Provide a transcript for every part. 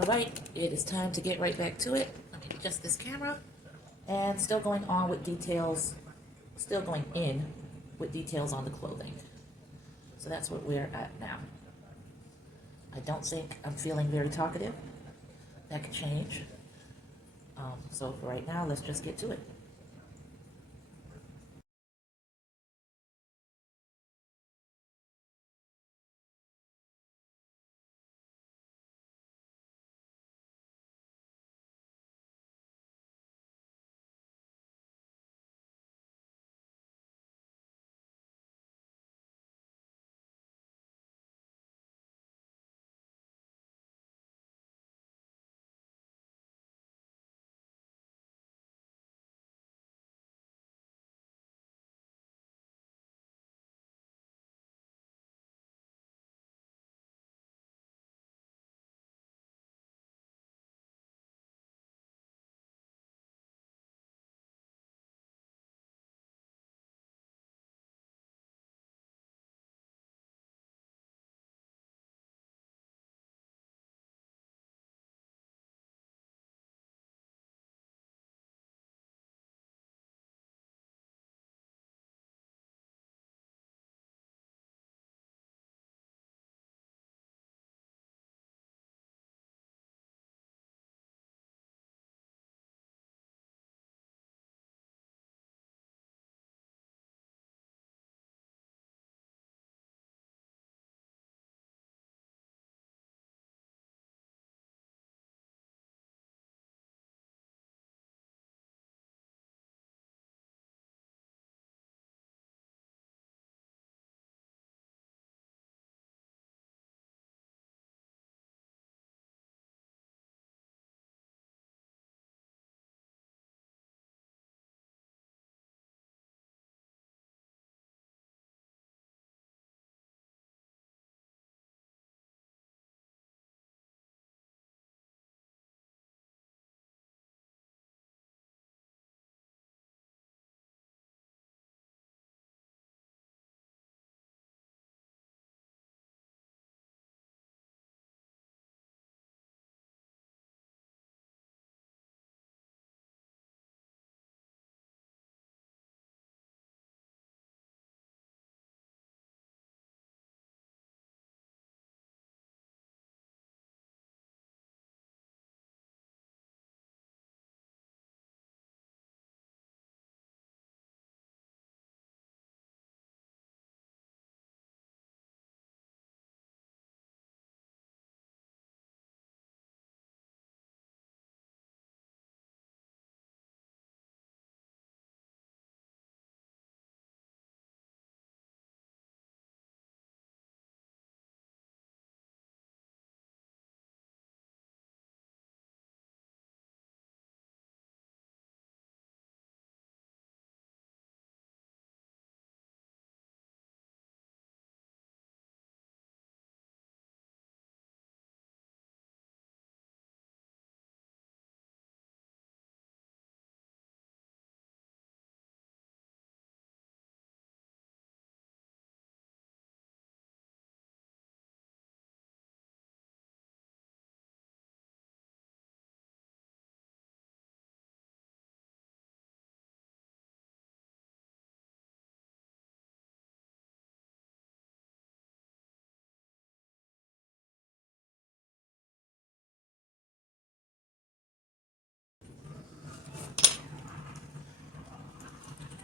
All right, it is time to get right back to it. Let me adjust this camera. And still going on with details, still going in with details on the clothing. So that's what we're at now. I don't think I'm feeling very talkative. That could change. So for right now, let's just get to it.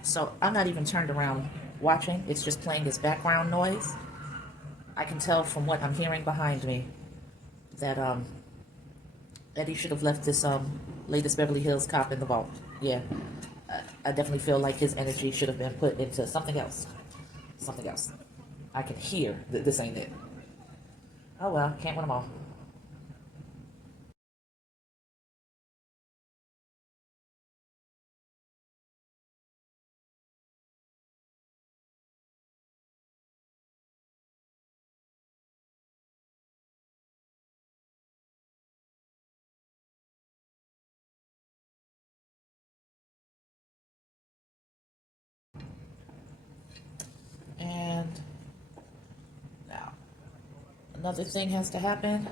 So I'm not even turned around watching. It's just playing this background noise. I can tell from what I'm hearing behind me that Eddie should have left this latest Beverly Hills Cop in the vault. Yeah, I definitely feel like his energy should have been put into something else. Something else. I can hear that this ain't it. Oh well, can't win them all. And now, another thing has to happen.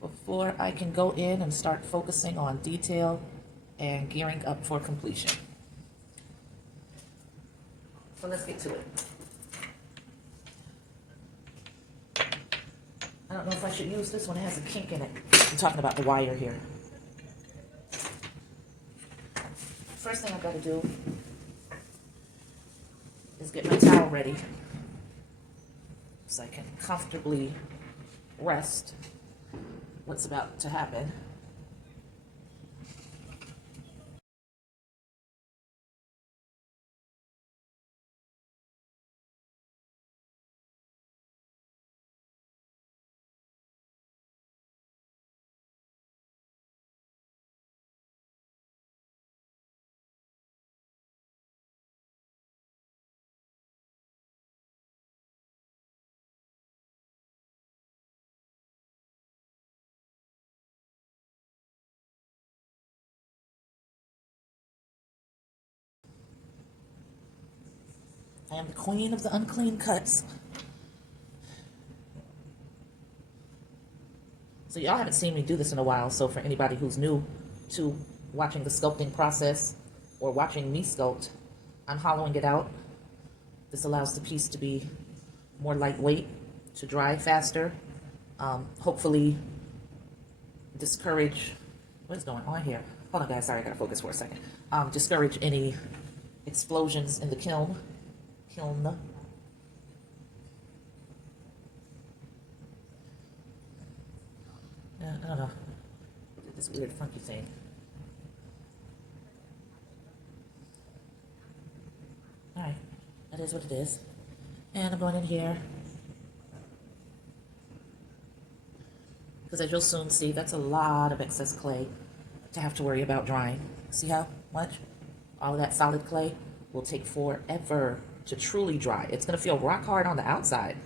before I can go in and start focusing on detail and gearing up for completion. So let's get to it. I don't know if I should use this one. It has a kink in it. I'm talking about the wire here. First thing I've got to do is get my towel ready so I can comfortably rest what's about to happen. I am the queen of the unclean cuts. So y'all haven't seen me do this in a while, so for anybody who's new to watching the sculpting process or watching me sculpt, I'm hollowing it out. This allows the piece to be more lightweight, to dry faster, hopefully discourage, what is going on here? Hold on guys, sorry, I gotta focus for a second. Discourage any explosions in the kiln. I don't know. This weird funky thing. Alright, that is what it is. And I'm going in here. Because as you'll soon see, that's a lot of excess clay to have to worry about drying. See how much? All of that solid clay will take forever to truly dry. It's going to feel rock hard on the outside,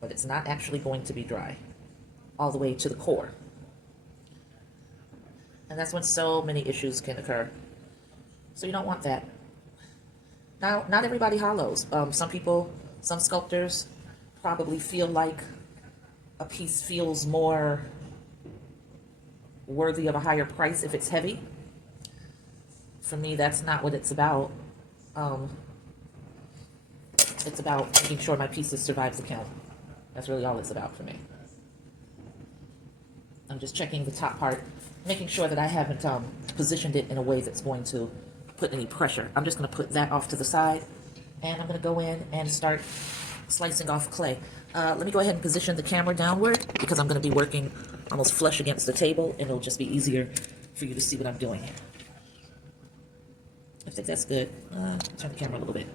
but it's not actually going to be dry all the way to the core. And that's when so many issues can occur. So you don't want that. Now, not everybody hollows. Some people, some sculptors probably feel like a piece feels more worthy of a higher price if it's heavy. For me, that's not what it's about. It's about making sure my pieces survive the kiln. That's really all it's about for me. I'm just checking the top part, making sure that I haven't positioned it in a way that's going to put any pressure. I'm just going to put that off to the side, and I'm going to go in and start slicing off clay. Let me go ahead and position the camera downward because I'm going to be working almost flush against the table, and it'll just be easier for you to see what I'm doing. I think that's good. Turn the camera a little bit.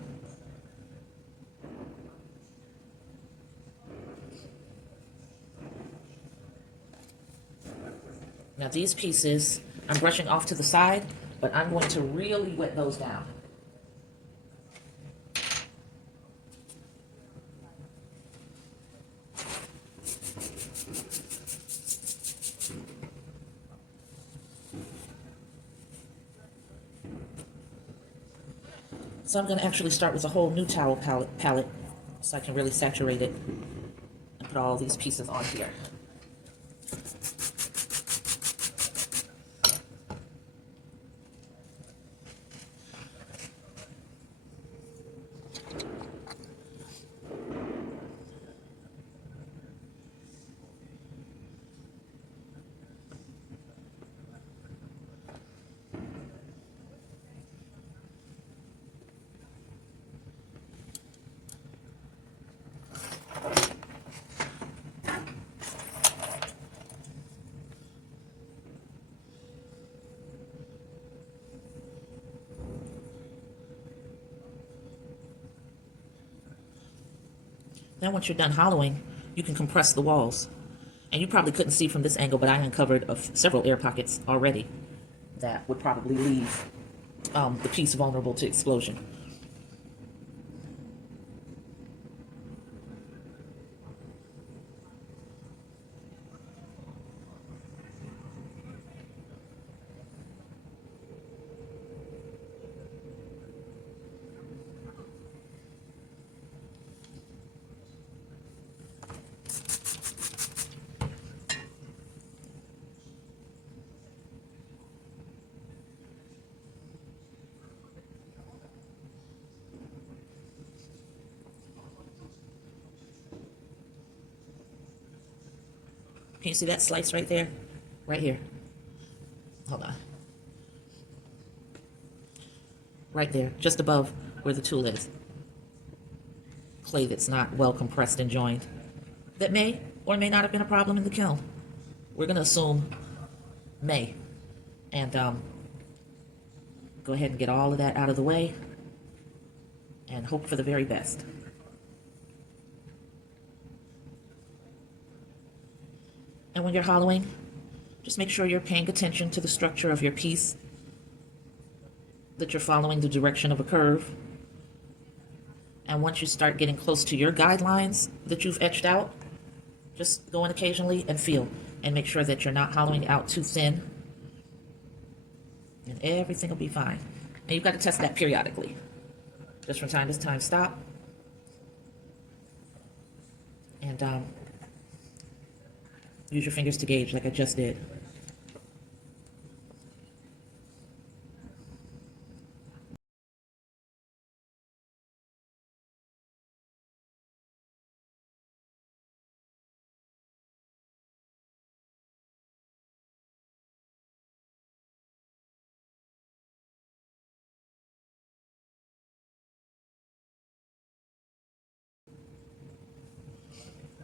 Now these pieces, I'm brushing off to the side, but I'm going to really wet those down. So I'm going to actually start with a whole new towel palette so I can really saturate it and put all these pieces on here. Now once you're done hollowing, you can compress the walls. And you probably couldn't see from this angle, but I uncovered several air pockets already that would probably leave the piece vulnerable to explosion. Can you see that slice right there? Right here. Hold on. Right there, just above where the tool is. Clay that's not well compressed and joined. That may or may not have been a problem in the kiln. We're going to assume may. And go ahead and get all of that out of the way and hope for the very best. And when you're hollowing, just make sure you're paying attention to the structure of your piece, that you're following the direction of a curve. And once you start getting close to your guidelines that you've etched out, just go in occasionally and feel and make sure that you're not hollowing out too thin, and everything will be fine. And you've got to test that periodically. Just from time to time, stop. And use your fingers to gauge like I just did.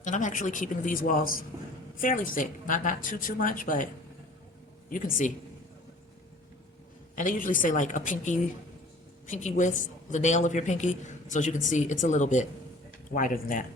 And I'm actually keeping these walls fairly thick, not too much, but you can see. And they usually say like a pinky width, the nail of your pinky. So as you can see, it's a little bit wider than that.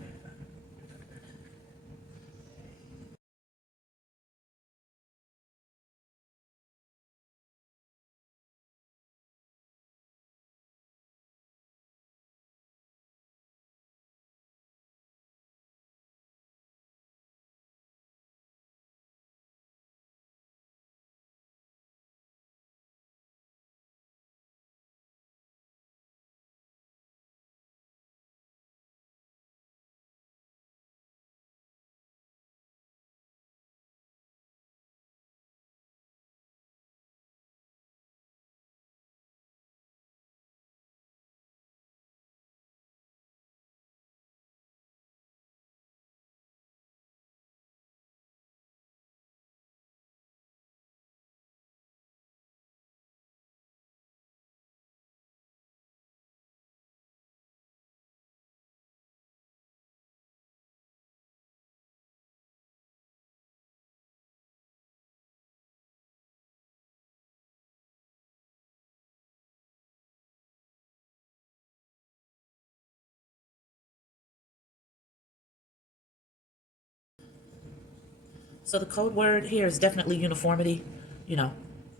So the code word here is definitely uniformity. You know,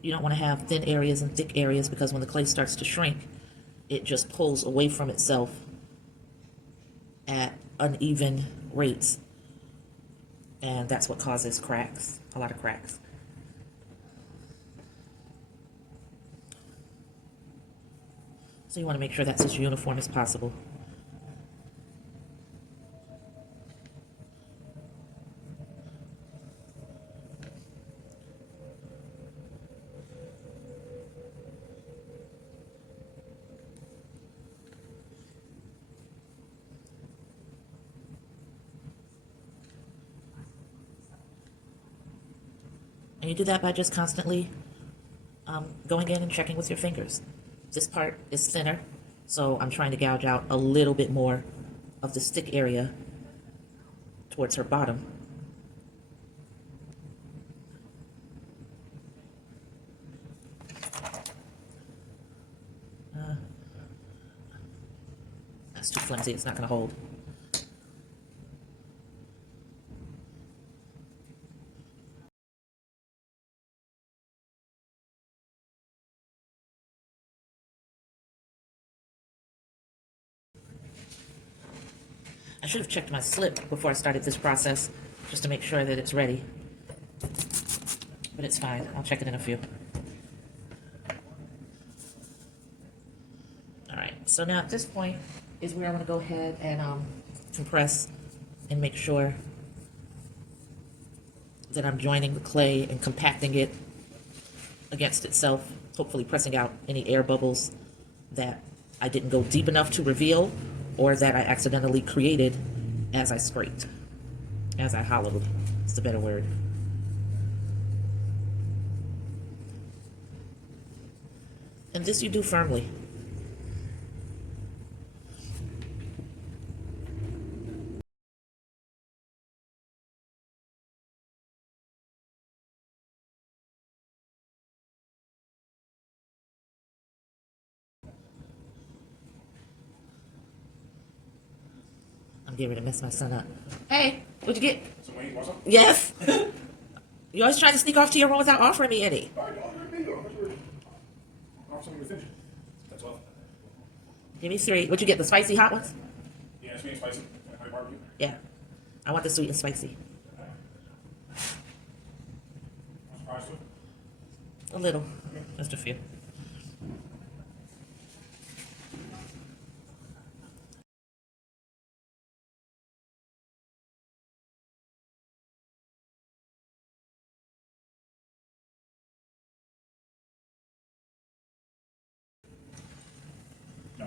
you don't want to have thin areas and thick areas, because when the clay starts to shrink, it just pulls away from itself at uneven rates. And that's what causes cracks, a lot of cracks. So you want to make sure that's as uniform as possible. And you do that by just constantly going in and checking with your fingers. This part is thinner, so I'm trying to gouge out a little bit more of the stick area towards her bottom. That's too flimsy, it's not going to hold. I should have checked my slip before I started this process, just to make sure that it's ready. But it's fine. I'll check it in a few. Alright, so now at this point is where I want to go ahead and compress and make sure that I'm joining the clay and compacting it against itself, hopefully pressing out any air bubbles that I didn't go deep enough to reveal, or that I accidentally created as I scraped, as I hollowed. the better word. And this you do firmly. I'm getting ready to mess my son up. Hey, what'd you get? So wait, what's up? Yes. You always trying to sneak off to your room without offering me any. I don't know. I'll something to finish. That's all. Give me 3. What'd you get? The spicy hot ones? Yeah, sweet and spicy. Honey barbecue. Yeah. I want the sweet and spicy. I'm surprised too. A little. Just a few. No.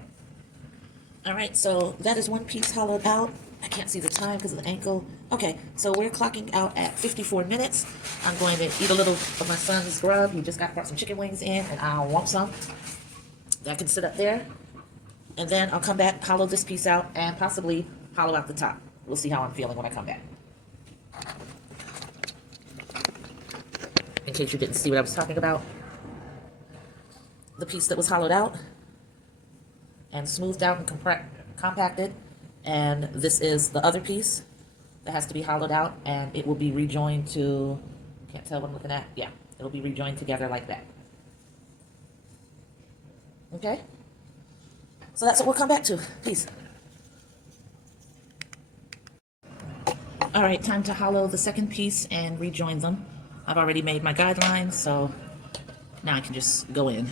All right, so that is one piece hollowed out. I can't see the time because of the ankle. Okay, so we're clocking out at 54 minutes. I'm going to eat a little of my son's grub. He just brought some chicken wings in, and I want some. That can sit up there. And then I'll come back, hollow this piece out, and possibly hollow out the top. We'll see how I'm feeling when I come back. In case you didn't see what I was talking about, the piece that was hollowed out and smoothed out and compacted, and this is the other piece that has to be hollowed out, and it will be rejoined to, can't tell what I'm looking at, yeah, it'll be rejoined together like that. Okay? So that's what we'll come back to. Peace. All right, time to hollow the second piece and rejoin them. I've already made my guidelines, so now I can just go in.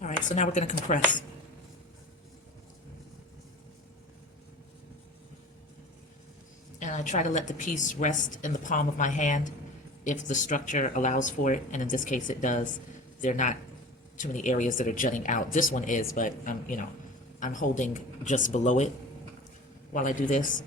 All right, so now we're going to compress. And I try to let the piece rest in the palm of my hand if the structure allows for it, and in this case it does. There are not too many areas that are jutting out. This one is, but I'm holding just below it while I do this.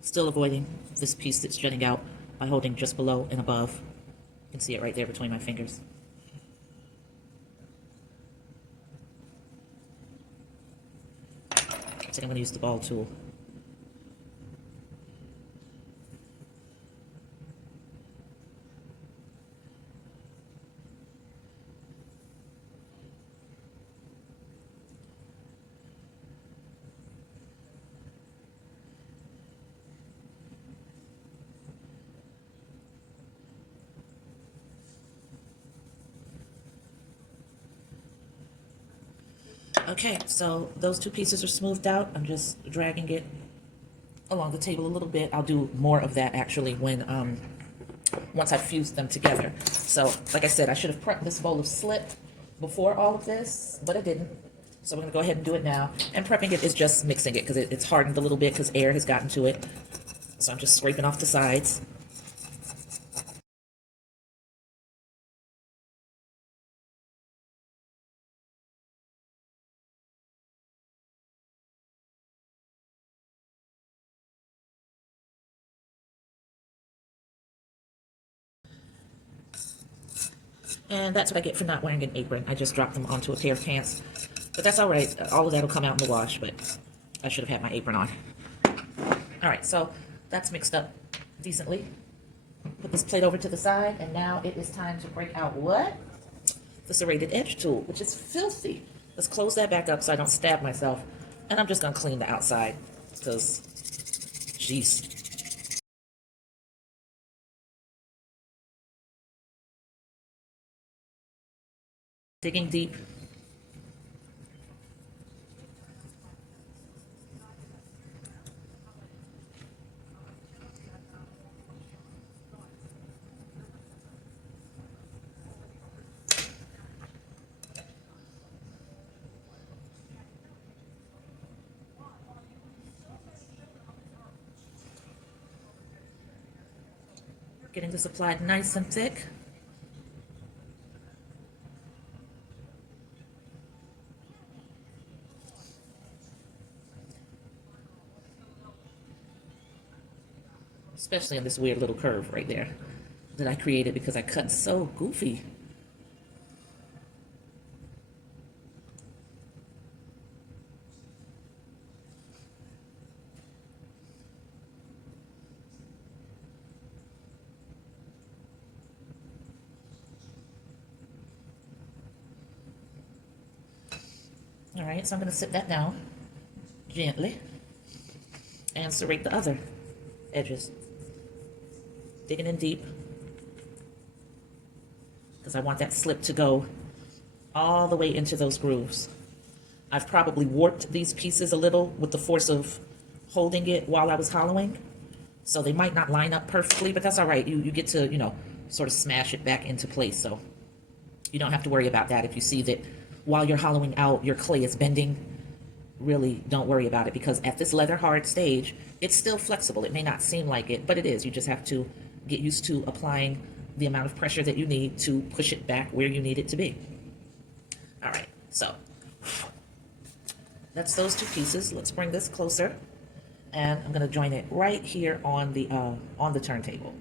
Still avoiding this piece that's jutting out by holding just below and above. You can see it right there between my fingers. So I'm going to use the ball tool. Okay, so those two pieces are smoothed out. I'm just dragging it along the table a little bit. I'll do more of that actually when once I've fused them together. So, like I said, I should have prepped this bowl of slip before all of this, but I didn't. So we're gonna go ahead and do it now. And prepping it is just mixing it because it's hardened a little bit because air has gotten to it. So I'm just scraping off the sides. And that's what I get for not wearing an apron. I just dropped them onto a pair of pants. But that's all right. All of that will come out in the wash, but I should have had my apron on. All right, so that's mixed up decently. Put this plate over to the side, and now it is time to break out what? The serrated edge tool, which is filthy. Let's close that back up so I don't stab myself. And I'm just gonna clean the outside, because, jeez. Digging deep. Getting this applied nice and thick. Especially on this weird little curve right there that I created because I cut so goofy. All right, so I'm going to sit that down gently and serrate the other edges. Digging in deep because I want that slip to go all the way into those grooves. I've probably warped these pieces a little with the force of holding it while I was hollowing, so they might not line up perfectly, but that's all right. You get to, you know, sort of smash it back into place, so you don't have to worry about that. If you see that while you're hollowing out, your clay is bending, really don't worry about it, because at this leather hard stage, it's still flexible. It may not seem like it, but it is. You just have to get used to applying the amount of pressure that you need to push it back where you need it to be. All right, so that's those two pieces. Let's bring this closer, and I'm going to join it right here on the turntable.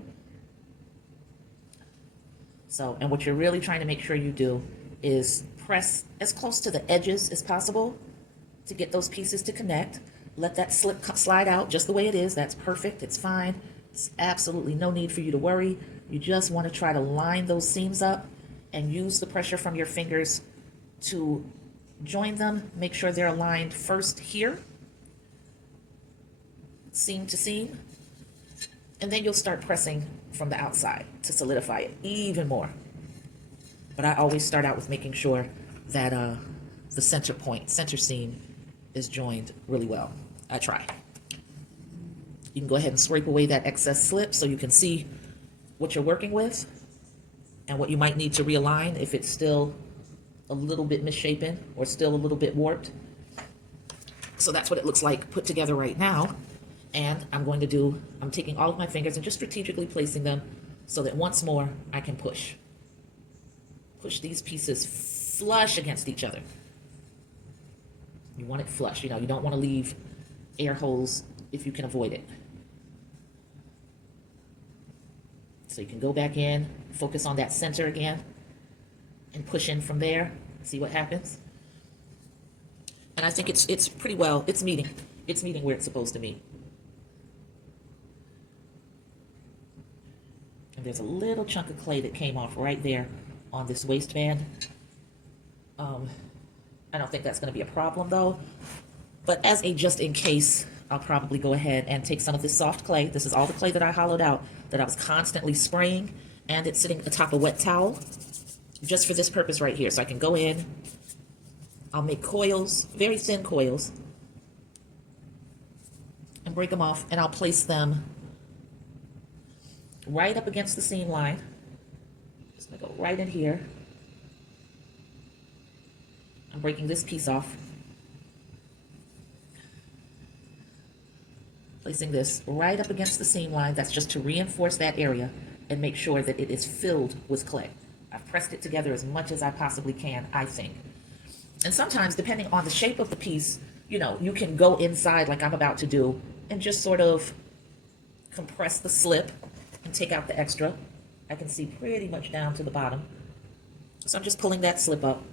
So, and what you're really trying to make sure you do is press as close to the edges as possible to get those pieces to connect. Let that slip slide out just the way it is. That's perfect. It's fine. It's absolutely no need for you to worry. You just want to try to line those seams up and use the pressure from your fingers to join them. Make sure they're aligned first here, seam to seam, and then you'll start pressing from the outside to solidify it even more. But I always start out with making sure that the center seam is joined really well. I try. You can go ahead and scrape away that excess slip so you can see what you're working with and what you might need to realign if it's still a little bit misshapen or still a little bit warped. So that's what it looks like put together right now. And I'm taking all of my fingers and just strategically placing them so that once more I can push these pieces flush against each other. You want it flush, you don't want to leave air holes if you can avoid it. So you can go back in, focus on that center again, and push in from there, see what happens. And I think it's pretty well, it's meeting where it's supposed to meet. And there's a little chunk of clay that came off right there on this waistband. I don't think that's going to be a problem though, but as a just in case, I'll probably go ahead and take some of this soft clay. This is all the clay that I hollowed out that I was constantly spraying, and it's sitting atop a wet towel just for this purpose right here. So I can go in I'll make coils, very thin coils, and break them off, and I'll place them right up against the seam line. Just gonna go right in here. I'm breaking this piece off. Placing this right up against the seam line. That's just to reinforce that area and make sure that it is filled with clay. I've pressed it together as much as I possibly can, I think. And sometimes, depending on the shape of the piece, you know, you can go inside like I'm about to do and just sort of compress the slip and take out the extra. I can see pretty much down to the bottom. So I'm just pulling that slip up.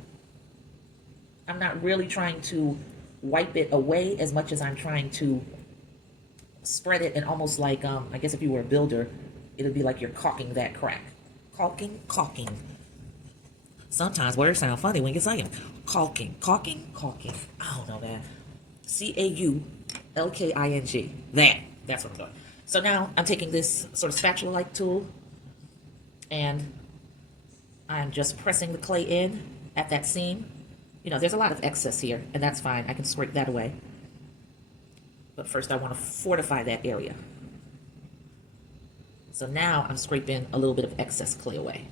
I'm not really trying to wipe it away as much as I'm trying to spread it, and almost like, I guess if you were a builder, it would be like you're caulking that crack. Caulking. Sometimes words sound funny when you say them. Caulking. I don't know, man. C-A-U-L-K-I-N-G. That's what I'm doing. So now I'm taking this sort of spatula-like tool, and I'm just pressing the clay in at that seam. You know, there's a lot of excess here, and that's fine. I can scrape that away. But first I want to fortify that area. So now I'm scraping a little bit of excess clay away.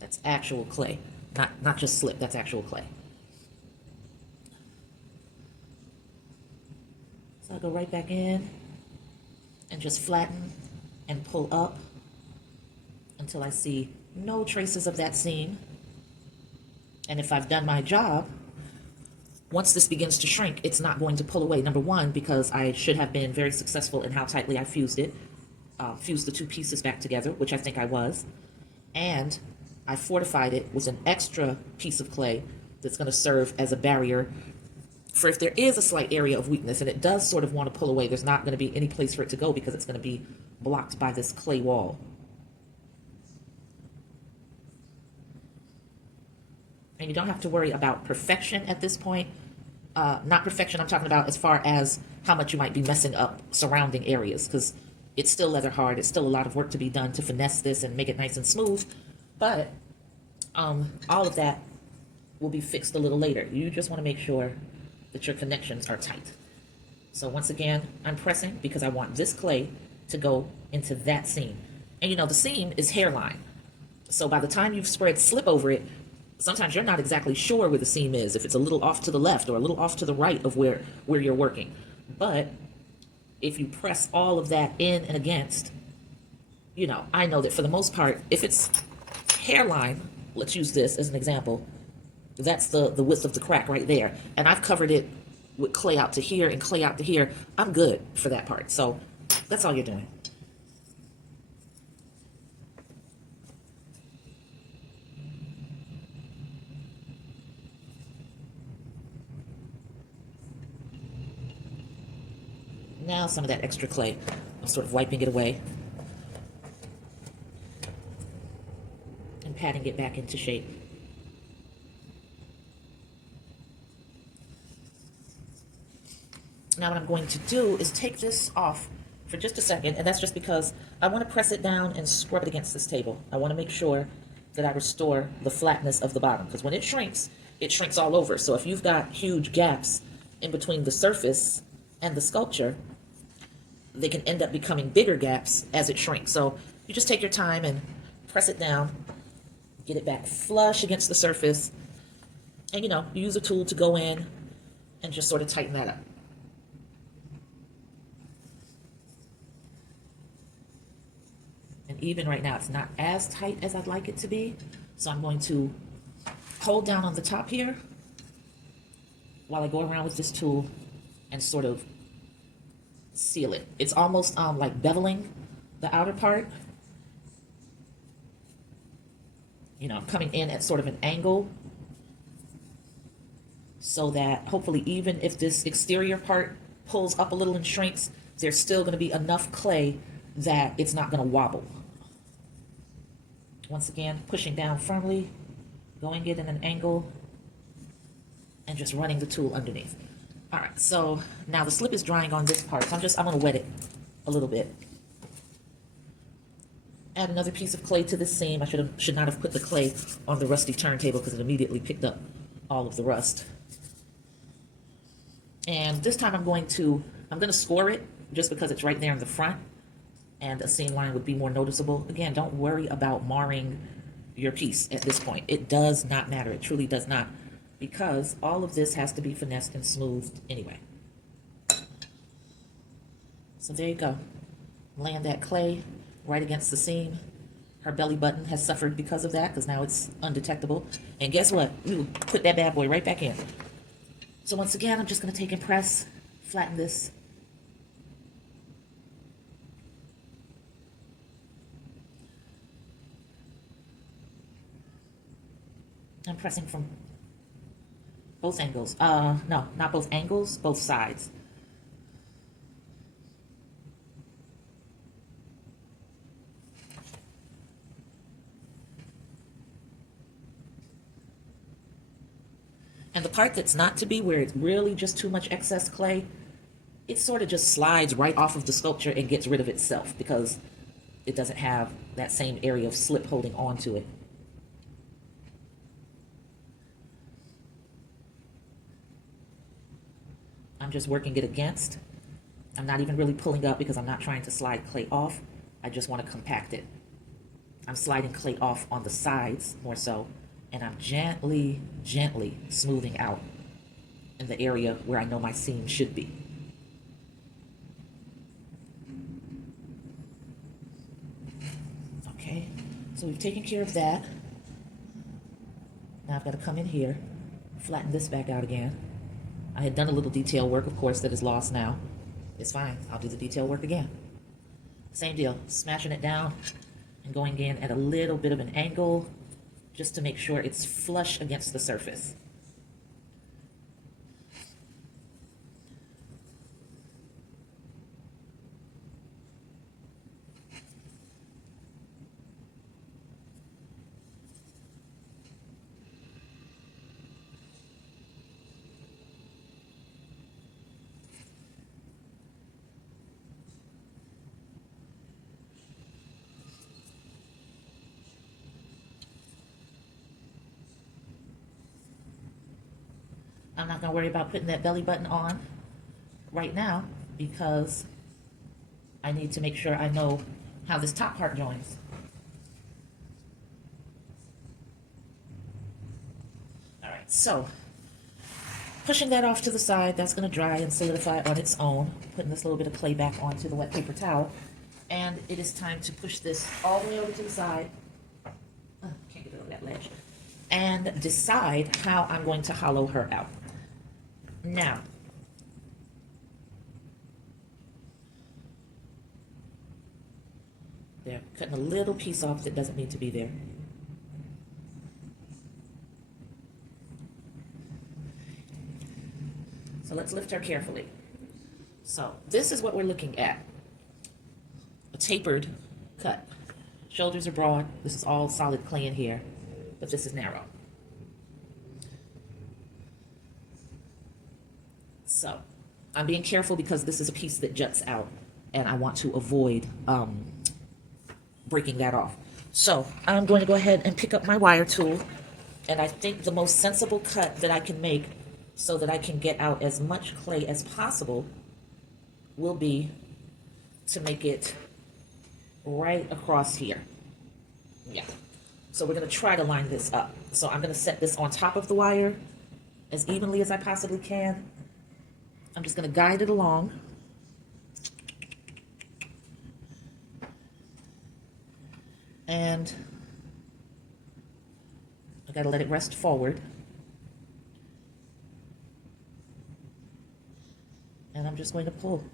That's actual clay, not just slip, that's actual clay. So I'll go right back in and just flatten and pull up until I see no traces of that seam. And if I've done my job, once this begins to shrink, it's not going to pull away. Number one, because I should have been very successful in how tightly I fused it, fused the two pieces back together, which I think I was. And I fortified it with an extra piece of clay that's going to serve as a barrier for if there is a slight area of weakness and it does sort of want to pull away, there's not going to be any place for it to go because it's going to be blocked by this clay wall. And you don't have to worry about perfection at this point. Not perfection, I'm talking about as far as how much you might be messing up surrounding areas, because it's still leather hard. It's still a lot of work to be done to finesse this and make it nice and smooth. But all of that will be fixed a little later. You just want to make sure that your connections are tight. So once again, I'm pressing because I want this clay to go into that seam. And you know, the seam is hairline. So by the time you've spread slip over it, sometimes you're not exactly sure where the seam is, if it's a little off to the left or a little off to the right of where you're working. But if you press all of that in and against, you know, I know that for the most part, if it's hairline, let's use this as an example, that's the width of the crack right there. And I've covered it with clay out to here and clay out to here. I'm good for that part. So that's all you're doing. Now some of that extra clay, I'm sort of wiping it away and patting it back into shape. Now what I'm going to do is take this off for just a second, and that's just because I want to press it down and scrub it against this table. I want to make sure that I restore the flatness of the bottom, because when it shrinks all over. So if you've got huge gaps in between the surface and the sculpture, they can end up becoming bigger gaps as it shrinks. So you just take your time and press it down, get it back flush against the surface, and you know, you use a tool to go in and just sort of tighten that up. And even right now, it's not as tight as I'd like it to be. So I'm going to hold down on the top here while I go around with this tool and sort of seal it. It's almost like beveling the outer part. You know, coming in at sort of an angle so that hopefully even if this exterior part pulls up a little and shrinks, there's still going to be enough clay that it's not going to wobble. Once again, pushing down firmly, going it in an angle, and just running the tool underneath. All right, so now the slip is drying on this part, so I'm going to wet it a little bit. Add another piece of clay to the seam. I should not have put the clay on the rusty turntable because it immediately picked up all of the rust. And this time I'm going to score it just because it's right there in the front and a seam line would be more noticeable. Again, don't worry about marring your piece at this point. It does not matter. It truly does not, because all of this has to be finessed and smoothed anyway. So there you go. Laying that clay right against the seam. Her belly button has suffered because of that, because now it's undetectable. And guess what? We will put that bad boy right back in. So once again, I'm just going to take and press, flatten this. I'm pressing from both angles. No, not both angles, both sides. And the part that's not to be, where it's really just too much excess clay, it sort of just slides right off of the sculpture and gets rid of itself because it doesn't have that same area of slip holding onto it. I'm just working it against. I'm not even really pulling up because I'm not trying to slide clay off. I just want to compact it. I'm sliding clay off on the sides more so, and I'm gently, gently smoothing out in the area where I know my seam should be. Okay, so we've taken care of that. Now I've got to come in here, flatten this back out again. I had done a little detail work, of course, that is lost now. It's fine. I'll do the detail work again. Same deal, smashing it down and going in at a little bit of an angle just to make sure it's flush against the surface. I'm not going to worry about putting that belly button on right now because I need to make sure I know how this top part joins. All right, so pushing that off to the side, that's going to dry and solidify on its own. Putting this little bit of clay back onto the wet paper towel. And it is time to push this all the way over to the side. Can't get over that ledge. And decide how I'm going to hollow her out. Now, there, cutting a little piece off that doesn't need to be there. So let's lift her carefully. So this is what we're looking at. A tapered cut. Shoulders are broad. This is all solid clay in here, but this is narrow. So I'm being careful because this is a piece that juts out and I want to avoid breaking that off. So I'm going to go ahead and pick up my wire tool, and I think the most sensible cut that I can make so that I can get out as much clay as possible will be to make it right across here. Yeah. So we're going to try to line this up. So I'm going to set this on top of the wire as evenly as I possibly can. I'm just going to guide it along. And I got to let it rest forward. And I'm just going to pull.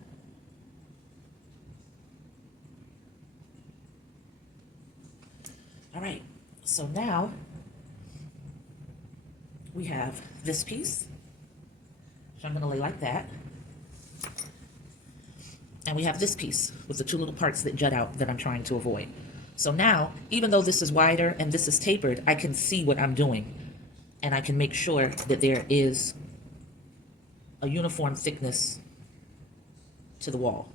All right, so now we have this piece, which I'm going to lay like that. And we have this piece with the two little parts that jut out that I'm trying to avoid. So now, even though this is wider and this is tapered, I can see what I'm doing. And I can make sure that there is a uniform thickness to the wall.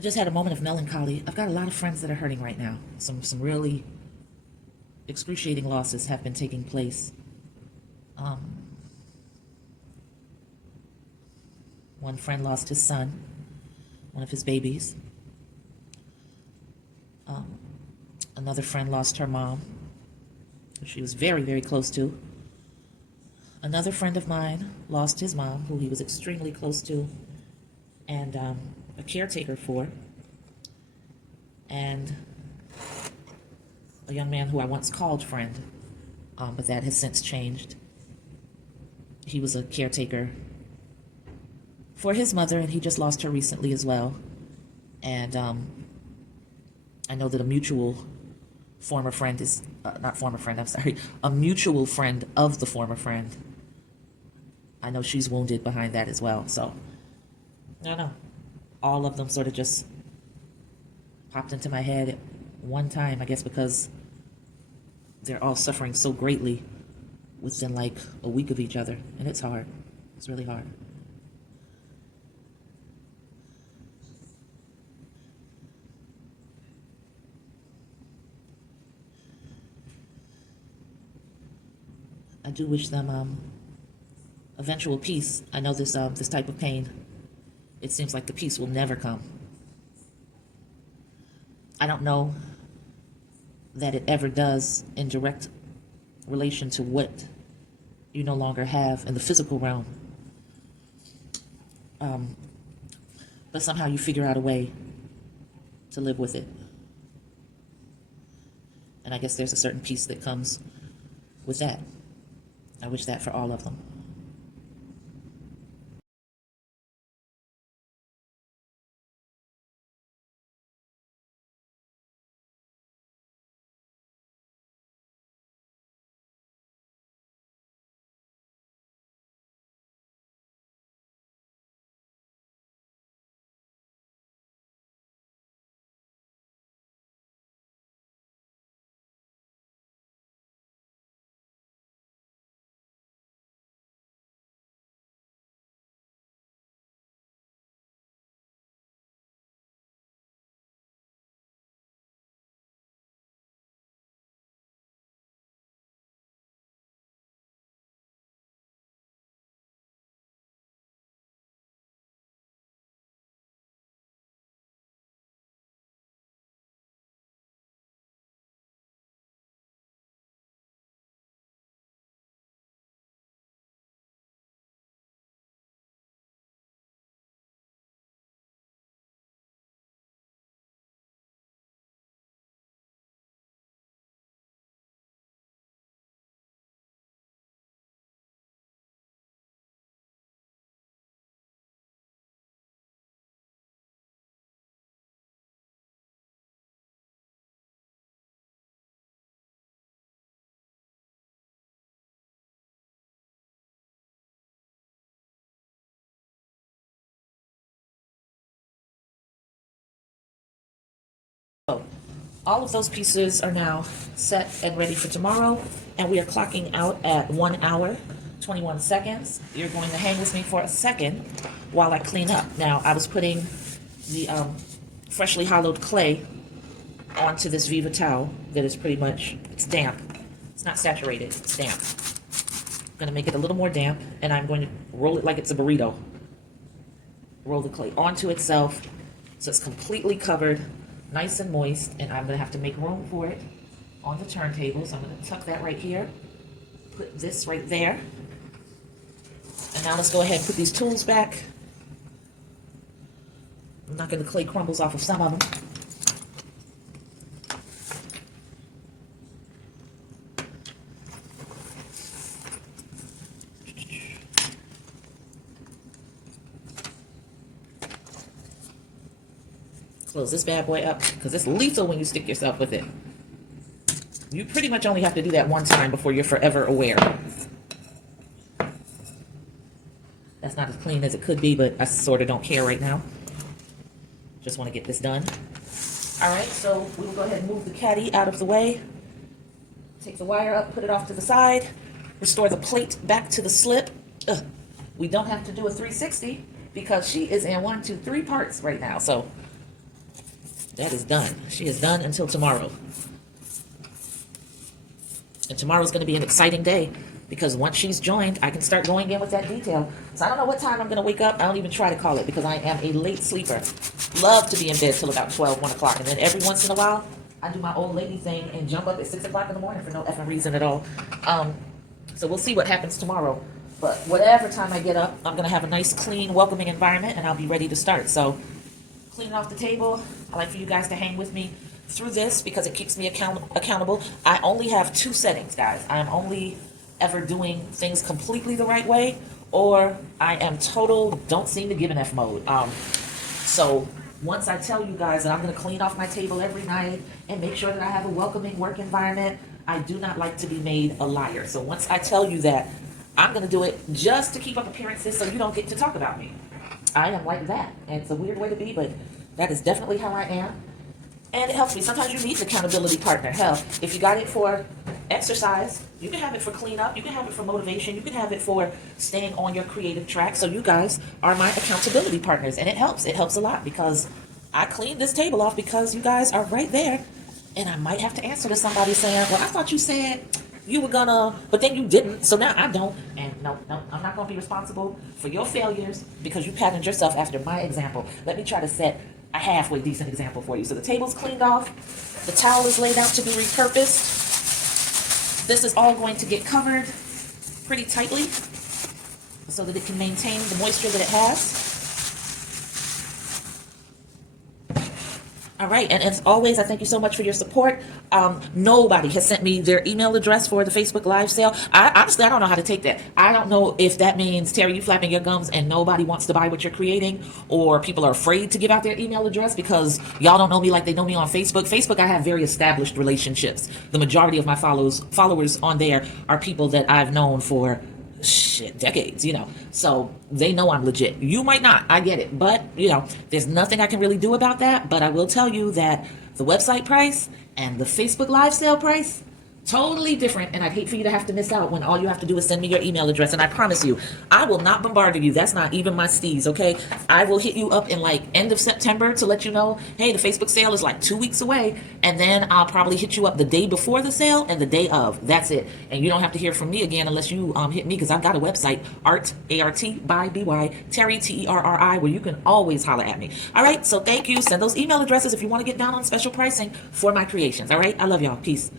I just had a moment of melancholy. I've got a lot of friends that are hurting right now. Some really excruciating losses have been taking place. One friend lost his son, one of his babies. Another friend lost her mom, who she was very, very close to. Another friend of mine lost his mom, who he was extremely close to and a caretaker for. And a young man who I once called friend, but that has since changed. He was a caretaker for his mother, and he just lost her recently as well. And I know that a mutual former friend is, not former friend, I'm sorry, a mutual friend of the former friend. I know she's wounded behind that as well. So, I don't know. All of them sort of just popped into my head at one time, I guess because they're all suffering so greatly within like a week of each other. And it's hard. It's really hard. I do wish them eventual peace. I know this this type of pain, it seems like the peace will never come. I don't know that it ever does in direct relation to what you no longer have in the physical realm. But somehow you figure out a way to live with it. And I guess there's a certain peace that comes with that. I wish that for all of them. So, all of those pieces are now set and ready for tomorrow, and we are clocking out at 1 hour, 21 seconds. You're going to hang with me for a second while I clean up. Now, I was putting the freshly hollowed clay onto this Viva towel that is pretty much, it's damp. It's not saturated, it's damp. I'm gonna make it a little more damp, and I'm going to roll it like it's a burrito. Roll the clay onto itself so it's completely covered, nice and moist, and I'm gonna have to make room for it on the turntable. So I'm gonna tuck that right here, put this right there, and now let's go ahead and put these tools back. I'm knocking the clay crumbles off of some of them. Close this bad boy up, because it's lethal when you stick yourself with it. You pretty much only have to do that one time before you're forever aware. That's not as clean as it could be, but I sort of don't care right now. Just want to get this done. All right, so we will go ahead and move the caddy out of the way. Take the wire up, put it off to the side. Restore the plate back to the slip. We don't have to do a 360 because she is in 1, 2, 3 parts right now. So That is done. She is done until tomorrow. And tomorrow's going to be an exciting day because once she's joined, I can start going in with that detail. So I don't know what time I'm going to wake up. I don't even try to call it because I am a late sleeper. Love to be in bed till about 12, 1 o'clock. And then every once in a while, I do my old lady thing and jump up at 6 o'clock in the morning for no effing reason at all. So we'll see what happens tomorrow. But whatever time I get up, I'm going to have a nice, clean, welcoming environment and I'll be ready to start. So cleaning off the table, I like for you guys to hang with me through this because it keeps me accountable. I only have 2 settings, guys. I am only ever doing things completely the right way, or I am total don't seem to give an F mode. So once I tell you guys that I'm going to clean off my table every night and make sure that I have a welcoming work environment, I do not like to be made a liar. So once I tell you that, I'm going to do it just to keep up appearances so you don't get to talk about me. I am like that. And it's a weird way to be, but that is definitely how I am. And it helps me. Sometimes you need an accountability partner. Hell, if you got it for exercise, you can have it for cleanup, you can have it for motivation, you can have it for staying on your creative track. So you guys are my accountability partners. And it helps. It helps a lot because I cleaned this table off because you guys are right there. And I might have to answer to somebody saying, well, I thought you said you were gonna, but then you didn't, so now I don't. And no, I'm not gonna be responsible for your failures because you patterned yourself after my example. Let me try to set a halfway decent example for you. So the table's cleaned off, the towel is laid out to be repurposed. This is all going to get covered pretty tightly so that it can maintain the moisture that it has. All right, and as always, I thank you so much for your support. Nobody has sent me their email address for the Facebook Live sale. Honestly, I don't know how to take that. I don't know if that means, Terry, you flapping your gums and nobody wants to buy what you're creating, or people are afraid to give out their email address because y'all don't know me like they know me on Facebook. Facebook, I have very established relationships. The majority of my followers on there are people that I've known for decades, so they know I'm legit. You might not, I get it, but there's nothing I can really do about that. But I will tell you that the website price and the Facebook Live sale price, totally different, and I'd hate for you to have to miss out when all you have to do is send me your email address. And I promise you, I will not bombard you. That's not even my steez, okay? I will hit you up in like end of September to let you know, hey, the Facebook sale is like 2 weeks away, and then I'll probably hit you up the day before the sale and the day of. That's it. And you don't have to hear from me again unless you hit me, because I've got a website, Art, A-R-T, by B-Y, Terry, T-E-R-R-I, where you can always holler at me. All right, so thank you. Send those email addresses if you want to get down on special pricing for my creations. All right, I love y'all. Peace.